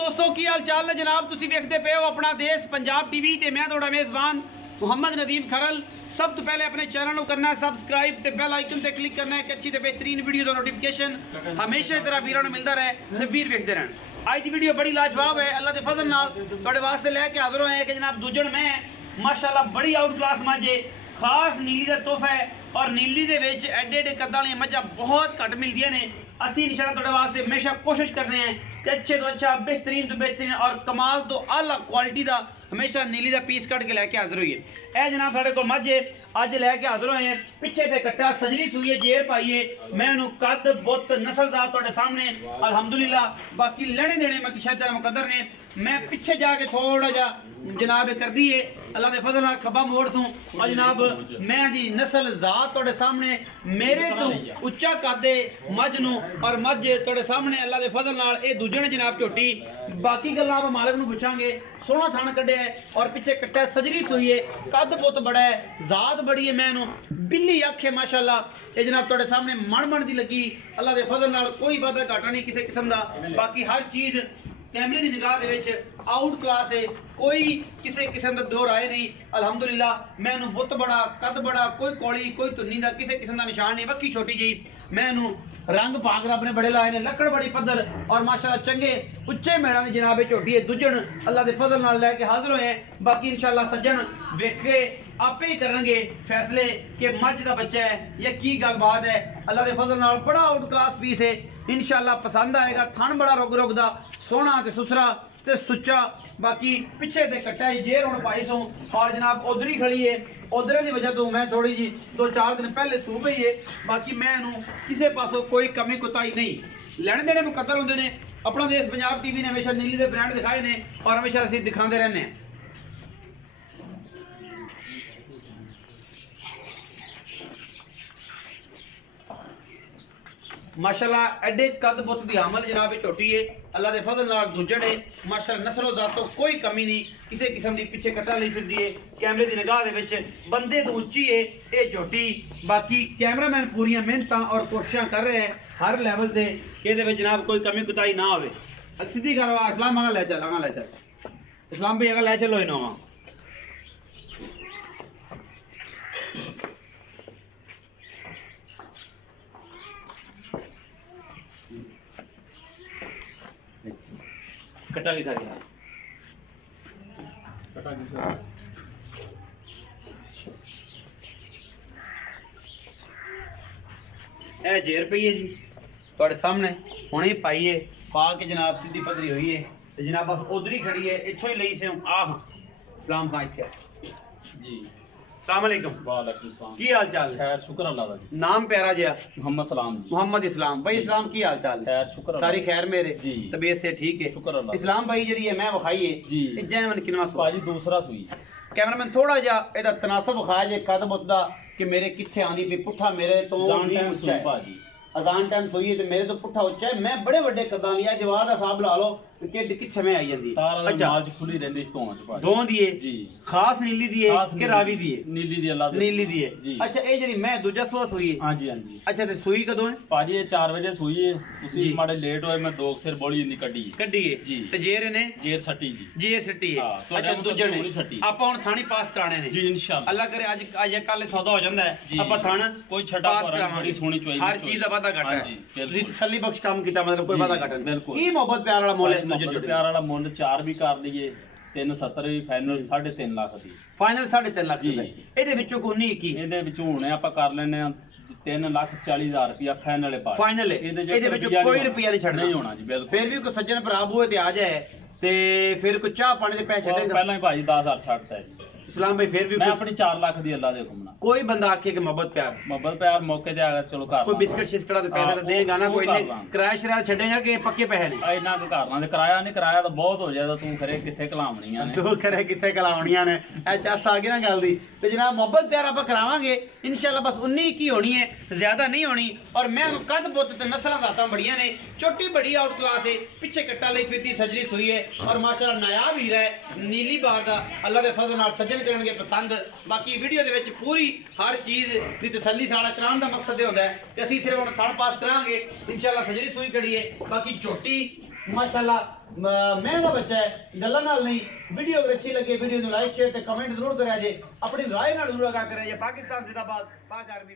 दोस्तों की हाल चाल है जनाब, तुसी देखते पे हो अपना देश पंजाब टीवी ते मैं थोड़ा मेज़बान मुहम्मद नदीम खरल। सब तो पहले अपने चैनल को करना है सब्सक्राइब ते बेल आइकन ते क्लिक करना है कि अच्छी ते बेहतरीन वीडियो का नोटिफिकेशन हमेशा इस तरह वीरों मिलता रहे ते वीर देखते रहन। आज की वीडियो बड़ी लाजवाब है, अल्लाह के फजल नाल तुहाडे वास्ते लेके हाजिर होए हैं कि जनाब दूजण में माशाल्लाह बड़ी आउट क्लास मझ खास नीली का तोहफा है और नीली दे विच एडे एडे कद्दां वाली मझां बहुत घट मिलदियां ने। असीं इंशाअल्लाह तुहाडे वास्ते हमेशा कोशिश करते हैं कि अच्छे तो अच्छा बेहतरीन तो बेहतरीन और कमाल तो आला क्वालिटी का हमेशा नीली का पीस कट के लैके हाजिर होइए। ए जनाब साढ़े को मझ अज लैके हाजिर होए हैं, पिछे ते कट्टा सजरी सुईए जेर पाइए मैं कद बुत नस्लदार तुहाडे सामने अल्हम्दुलिल्लाह। बाकी लेने देने मैं किशा मुकद्दर ने मैं पिछे जाके थोड़ा जा जनाब कर दी है अल्लाह के फजल खब्बा मोड़ तू और जनाब मैं दी नस्ल जात तुहाडे सामने मेरे तो उच्चा कादे मझ नू और मझ तुहाडे सामने अल्लाह के फजल नाल ए दूजे ने जनाब झोटी। बाकी गल्लां आप मालिक नू पुछांगे। सोहना थण कड्ढिया है और पिछे कट्टा सजरी सुई है, कद बुत बड़ा है, जात बड़ी है, मैं बिल्ली अख है माशाअल्लाह। ये जनाब तुहाडे सामने मन दी लगी अल्लाह के फजल नाल कोई वादा घाटा नहीं किसी किस्म का। बाकी हर चीज कैमरे की निगाह दे विच आउट क्लास है, कोई किसी किस्म का दो राय नहीं अल्हम्दुलिल्लाह। मैं बुत बड़ा कद बड़ा कोई कौली कोई तुन्नी का किसी किस्म का निशान नहीं, वक्की छोटी जी मैं रंग भाग रब ने बड़े लाए ने, लकड़ बड़ी पद्धर और माशाल्लाह चंगे उच्चे मेड़ा की जनाब झोटी है दुजन अल्लाह के फजल नाल लैके हाजिर होए। बाकी इंशाअल्लाह सज्जन वेखे आपे ही करनगे फैसले कि मझ का बच्चा है या की गलबात है। अल्लाह के फजल नाल बड़ा आउट क्लास पीस है, इंशाअल्लाह पसंद आएगा। थन बड़ा रुग रुग दा सोहना ते सुथरा ते सुच्चा। बाकी पिछे ते कट्टा है जेर हुण पाई सो और जनाब उधर ही खड़ी है, उधर की वजह तो मैं थोड़ी जी 2-4 दिन पहले सू पई है। बाकी मैं किसी पासों कोई कमी कुताही नहीं, लेने देने मुकद्दर होंदे ने। अपना देश पंजाब टीवी ने हमेशा नीली के ब्रांड दिखाए ने और हमेशा असीं दिखाते रहने हैं। माशाल्लाह एडे कद बुत दी हामल जनाब झोटी है अल्लाह के फजल नाल दूजड़ है माशाल्लाह नस्लो दा तो कोई कमी नहीं किसी किस्म की पिछे कट्टा ली फिरदी है। कैमरे की निगाह दे विच बंदे तो उच्ची है ये झोटी। बाकी कैमरामैन पूरियां मेहनतां और कोशिशां कर रहे हैं हर लेवल से ये जनाब कोई कमी कुताही ना हो। सीधी करो इस्लाम अगर ले चल इस्लाम भाई अगर ले चलो इनोवा कटा की थारी कटा की ए जेर पई है जी तुहाडे सामने हुणे ही पाई है पा के जनाब सीधी पधरी हुई है ते जनाब बस उधर ही खड़ी है इत्थों ही लई से आह सलाम खां इत्थे जी अस्सलाम वालेकुम। वालेकुम सलाम। की हाल चाल? खैर शुक्र अल्लाह दा जी। नाम प्यारा जिया मोहम्मद सलाम जी। मोहम्मद इस्लाम भाई इस्लाम की हाल चाल? खैर शुक्र सारी खैर मेरे जी, तबीयत से ठीक है शुक्र अल्लाह। इस्लाम भाई जी है मैं विखाई है जी जैनवन किनवा भाजी दूसरा सुई। कैमरामैन थोड़ा जा एदा तनासब विखाया जे कद बुत दा कि मेरे किथे आंदी पे पुठा मेरे तो उच्चा है भाजी अजान टाइम सोई ते मेरे तो पुठा उच्चा है। मैं बड़े बड़े कदां लिया जवाब दा हिसाब ला लो कि किथे में आई जांदी सारा माल खुली रहंदी पहुंच भाजी दों दी है जी खास नीली दी है कि रावी दी है? नीली दी अल्लाह नीली दी है जी। अच्छा ए जेडी मैं दूजा सो सुई है? हां जी हां जी। अच्छा ते सुई कदों है भाजी? ये 4 बजे सुई है, उसी माड़े लेट होए मैं दो सिर बोली इंदी कड्डी है जी। ते जेर ने जेर सट्टी जी जेर सट्टी है। अच्छा दूजे ने आप हुन थानी पास कराने ने जी इंशाअल्लाह। अल्लाह करे आज कल सौदा हो जांदा है आपा थान कोई छटा बड़ी सोहनी चोई हर चीज दा वादा घटा है जी तसल्ली बख्श काम कीता मतलब कोई वादा घटा बिल्कुल। की मोहब्बत प्यार वाला मोल है प्यार वाला मुल 4 भी कर लईए 370 भी फाइनल 3.5 लाख दी फाइनल 3.5 लाख दी ਇਹਦੇ ਵਿੱਚੋਂ ਕੋਈ ਕੀ ਇਹਦੇ ਵਿੱਚੋਂ ਹੁਣੇ ਆਪਾਂ ਕਰ ਲੈਣੇ ਆ 3,40,000 ਰੁਪਿਆ ਫਾਈਨਲ ਹੈ ਫਾਈਨਲ ਇਹਦੇ ਵਿੱਚੋਂ ਕੋਈ ਰੁਪਿਆ ਨਹੀਂ ਛੱਡਣਾ ਨਹੀਂ ਹੋਣਾ ਜੀ ਬਿਲਕੁਲ। ਫਿਰ ਵੀ ਕੋਈ ਸੱਜਣ ਭਰਾ ਬੂਏ ਤੇ ਆ ਜਾਏ ਤੇ ਫਿਰ ਕੋਈ ਚਾਹ ਪਾਣੀ ਦੇ ਪੈਸੇ ਛੱਡੇਗਾ ਪਹਿਲਾਂ ਹੀ ਭਾਜੀ 10,000 ਛੱਡਦਾ ਹੈ ਜੀ इस्लाम भाई। फिर भी मैं अपनी 4 लाख दी अल्लाह दे हुक्म ना कोई बंदा आखे कि मोहब्बत प्यार मौके ते आगा चलो घर कोई बिस्किट शिस्कड़ा ते पैसे तो देगा ना कोई नहीं किराया शराया छड़ेगा कि पक्के पैसे नहीं इना को घर ना किराया नहीं किराया तो बहुत हो जाएगा तू खरे किथे कलावणियां ने तू खरे किथे कलावणियां ने ए चस आ गई ना गल दी ते जनाब मोहब्बत प्यार आप करावांगे इंशाल्लाह बस 19 की होनी है ज्यादा नहीं होनी। और मैं कद बुत ते नस्लां दातां बड़ियां ने छोटी बड़ी आउट क्लास है पिछे कट्टा लई फिरती सजरी सुई है और माशाल्लाह नायाब हीरा है नीली बार दा अल्लाह दे फजल नाल सज्जन करनगे पसंद। बाकी वीडियो दे विच पूरी हर चीज दी तसल्ली साडा कराने दा मकसद होंदा है कि असीं सिर्फ हुण थण पास करांगे इंशाअल्लाह सजरी सुई खड़ी है। बाकी झोटी माशाअल्लाह मैं का बच्चा है गल्ला नाल नहीं। वीडियो अगर अच्छी लगे वीडियो को लाइक शेयर ते कमेंट जरूर करा जे, अपनी राय नाल जरूर आगा करें। पाकिस्तान जिंदाबाद, पाक आर्मी।